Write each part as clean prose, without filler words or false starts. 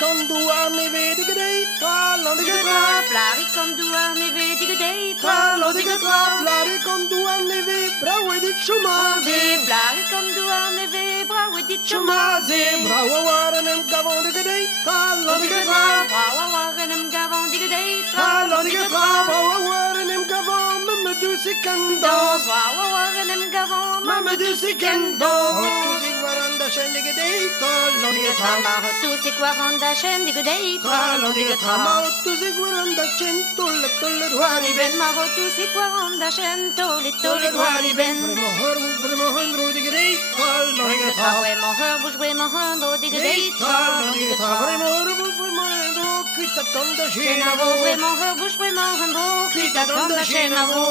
Plaricondoa neve digedei, tralondigatra. Plaricondoa neve digedei, Tralondigatra, plaricondoa neve, bravo di chumaze. Plaricondoa neve, bravo di Chumaze, bravo waranam gavon digedei, tralondigatra. Bravo waranam gavon digedei, Tralondigatra, bravo waranam gavon, mamadou sikandon. Bravo waranam gavon, Mamadou sikandon. Hotusi waranda shendigedei, tralondigatra. Mahotu si quaranta chen digedei, Tralondigatra, mahotusi waranda shentolle tolle ruari ben. Mahotu si quaranta chen tole tole Ruari ben, premohon rudigedei, tralondigatra. Bouge mohon digedei, Tralondigatra, premohon kita tonda Chenavo, shenavo. mohon bouge mohon Kita tonda chenavo.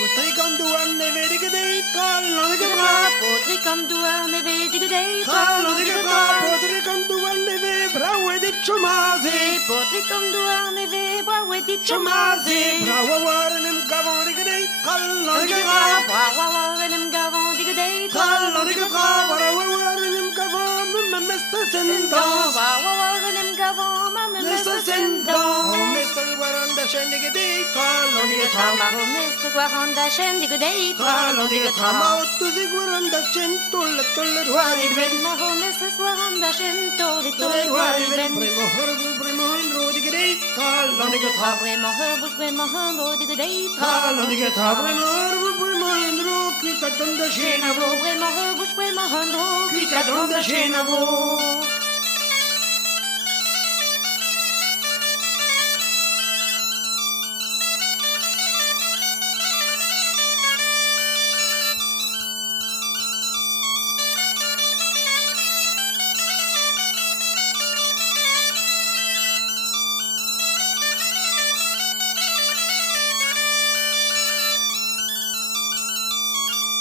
Putrikanduan neve digedei, tralondigatra. Potricandua neve digedei, Tralondigatra, putrikanduan neve, bravo di chumaze. Potricandua neve, bravo di Chumaze, bravo waranam gavon digedei, tralondigatra. Bravo waranam gavon digedei, Tralondigatra, bravo waranam gavon, mamasta sendon. Bravo waranam gavon, Mr. Sendon, Mr. Waranda shendigedei, tralondigatra. Maho Mr. Guaranda chen digedei, Tralondigatra, mautusi waranda shentolle tolle ruari ben. Maho Mr. Guaranda chen tole Tolle tole ruari ben, ben. premohon rudigedei, tralondigatra. Bouge mohon digedei, Tralondigatra, premohon ru, kita tonda shenavo. Bouge mohon Kita tonda shenavo.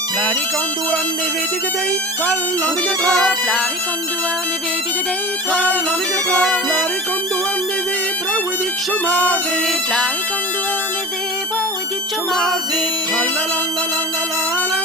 Plariconduan neve digedei, tralondigatra. Plaricondoa neve digedei, Tralondigatra, plariconduan neve, bravo di chumaze. Plaricondoa neve, bravo di Chumaze, tralalalalalalalala,